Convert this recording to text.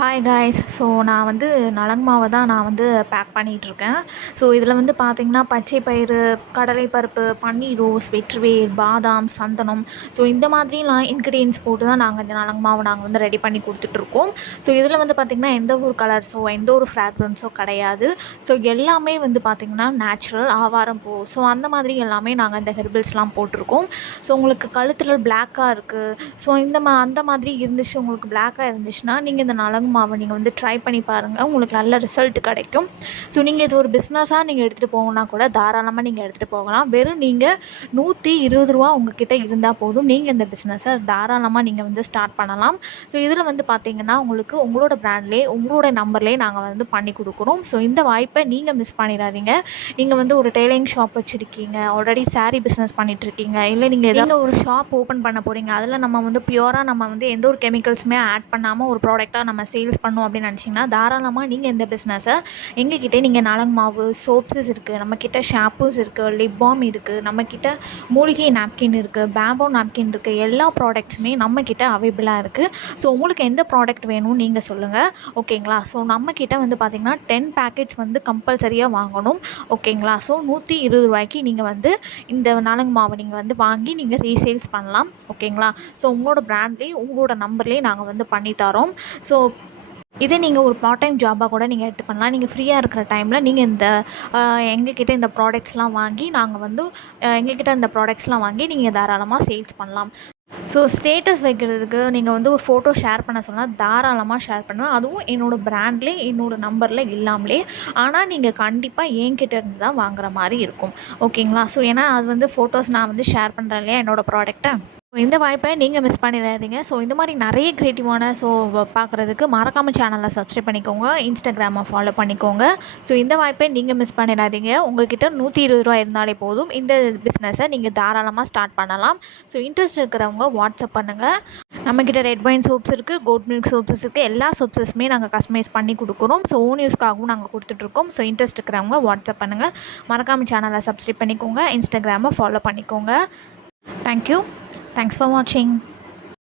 Hi guys. So நான் வந்து நலங்கு மாவை தான் நான் வந்து பேக் பண்ணிகிட்ருக்கேன். ஸோ இதில் வந்து பார்த்திங்கன்னா பச்சை பயிறு, கடலைப்பருப்பு, பன்னீர் ரோஸ், வெற்றிவேர், பாதாம், சந்தனம், ஸோ இந்த மாதிரிலாம் இன்க்ரீடியன்ஸ் போட்டு தான் நாங்கள் இந்த நலங்கு மாவு நாங்கள் வந்து ரெடி பண்ணி கொடுத்துட்ருக்கோம். ஸோ இதில் வந்து பார்த்திங்கன்னா எந்த ஒரு கலர்ஸோ எந்த ஒரு ஃப்ராக்ரன்ஸோ கிடையாது. ஸோ எல்லாமே வந்து பார்த்திங்கன்னா நேச்சுரல் ஆவாரம் பூ, ஸோ அந்த மாதிரி எல்லாமே நாங்கள் இந்த ஹெர்பல்ஸ்லாம் போட்டிருக்கோம். ஸோ உங்களுக்கு கழுத்தில் பிளாக்காக இருக்குது, ஸோ அந்த மாதிரி இருந்துச்சு, உங்களுக்கு பிளாக்காக இருந்துச்சுன்னா நீங்கள் இந்த நலங்கு மாவை நீங்கள் வந்து ட்ரை பண்ணி பாருங்கள். உங்களுக்கு நல்ல ரிசல்ட் கிடைக்கும். ஸோ நீங்கள் இது ஒரு பிஸ்னஸாக நீங்கள் எடுத்துகிட்டு போகணுன்னா கூட தாராளமாக நீங்கள் எடுத்துகிட்டு போகலாம். வெறும் நீங்கள் ரூ. 120 உங்ககிட்ட இருந்தால் போதும், நீங்கள் இந்த பிஸ்னஸை தாராளமாக நீங்கள் வந்து ஸ்டார்ட் பண்ணலாம். ஸோ இதில் வந்து பார்த்திங்கன்னா உங்களுக்கு உங்களோட பிராண்ட்லேயே உங்களோட நம்பர்லேயே நாங்கள் வந்து பண்ணி கொடுக்குறோம். ஸோ இந்த வாய்ப்பை நீங்கள் மிஸ் பண்ணிடாதீங்க. நீங்கள் வந்து ஒரு டெய்லரிங் ஷாப் வச்சுருக்கீங்க, ஆல்ரெடி சாரீ பிஸ்னஸ் பண்ணிகிட்ருக்கீங்க, இல்லை நீங்கள் ஏதாவது ஒரு ஷாப் ஓப்பன் பண்ண போகிறீங்க, அதில் நம்ம வந்து பியூராக நம்ம வந்து எந்த ஒரு கெமிக்கல்ஸுமே ஆட் பண்ணாமல் ஒரு ப்ராடக்டாக நம்ம சேல்ஸ் பண்ணோம் அப்படின்னு நினச்சிங்கன்னா தாராளமாக நீங்கள் இந்த பிஸ்னஸை எங்ககிட்ட நீங்கள் நலங்கு மாவு, சோப்ஸஸ் இருக்குது, நம்மக்கிட்ட ஷாம்பூஸ் இருக்குது, லிப் பாம் இருக்குது, நம்மக்கிட்ட மூலிகை நாப்கின் இருக்குது, பேம்போ நாப்கின் இருக்குது, எல்லா ப்ராடக்ட்ஸுமே நம்மக்கிட்ட அவைலபிளாக இருக்குது. ஸோ உங்களுக்கு எந்த ப்ராடக்ட் வேணும்னு நீங்கள் சொல்லுங்கள், ஓகேங்களா? ஸோ நம்மக்கிட்ட வந்து பார்த்திங்கன்னா 10 பேக்கெட்ஸ் வந்து கம்பல்சரியாக வாங்கணும், ஓகேங்களா? ஸோ ரூ. 120 நீங்கள் வந்து இந்த நலங்கு மாவை நீங்கள் வந்து வாங்கி நீங்கள் ரீசேல்ஸ் பண்ணலாம், ஓகேங்களா? ஸோ உங்களோட பிராண்ட்லேயே உங்களோட நம்பர்லேயே நாங்கள் வந்து பண்ணித்தரோம். ஸோ இதே நீங்கள் ஒரு பார்ட் டைம் ஜாபாக கூட நீங்கள் எடுத்து பண்ணலாம். நீங்கள் ஃப்ரீயாக இருக்கிற டைமில் நீங்கள் இந்த எங்ககிட்ட இந்த ப்ராடக்ட்ஸ்லாம் வாங்கி நாங்கள் வந்து எங்ககிட்ட இந்த ப்ராடக்ட்ஸ்லாம் வாங்கி நீங்கள் தாராளமாக சேல்ஸ் பண்ணலாம். ஸோ ஸ்டேட்டஸ் வைக்கிறதுக்கு நீங்கள் வந்து ஒரு ஃபோட்டோ ஷேர் பண்ண சொன்னால் தாராளமாக ஷேர் பண்ணுவேன். அதுவும் என்னோடய பிராண்ட்லேயே என்னோடய நம்பரில் இல்லாமலே. ஆனால் நீங்கள் கண்டிப்பாக என்கிட்ட இருந்து தான் வாங்குற மாதிரி இருக்கும், ஓகேங்களா? ஸோ ஏன்னா அது வந்து ஃபோட்டோஸ் நான் வந்து ஷேர் பண்ணுறேன் இல்லையா என்னோடய ப்ராடக்ட்டை. இந்த வாய்ப்பை நீங்கள் மிஸ் பண்ணிடாதீங்க. ஸோ இந்த மாதிரி நிறைய க்ரியேட்டிவான பார்க்குறதுக்கு மறக்காமல் சேனலை சப்ஸ்கிரைப் பண்ணிக்கோங்க, இன்ஸ்டாகிராமை ஃபாலோ பண்ணிக்கோங்க. ஸோ இந்த வாய்ப்பை நீங்கள் மிஸ் பண்ணிடாதீங்க. உங்கள்கிட்ட ரூ. 120 இருந்தாலே போதும், இந்த பிஸ்னஸை நீங்கள் தாராளமாக ஸ்டார்ட் பண்ணலாம். ஸோ இன்ட்ரெஸ்ட் இருக்கிறவங்க வாட்ஸ்அப் பண்ணுங்கள். நம்மக்கிட்ட ரெட் வைன் சோப்ஸ் இருக்குது, கோட் மில்க் சோப்ஸஸ் இருக்குது, எல்லா சோப்ஸஸுமே நாங்கள் கஸ்டமைஸ் பண்ணி கொடுக்குறோம். ஸோ ஓன் யூஸ்க்காகவும் நாங்கள் கொடுத்துட்ருக்கோம். ஸோ இன்ட்ரெஸ்ட் இருக்கிறவங்க வாட்ஸ்அப் பண்ணுங்கள். மறக்காமல் சேனலை சப்ஸ்கிரைப் பண்ணிக்கோங்க, இன்ஸ்டாகிராமை ஃபாலோ பண்ணிக்கோங்க. Thank you. Thanks for watching.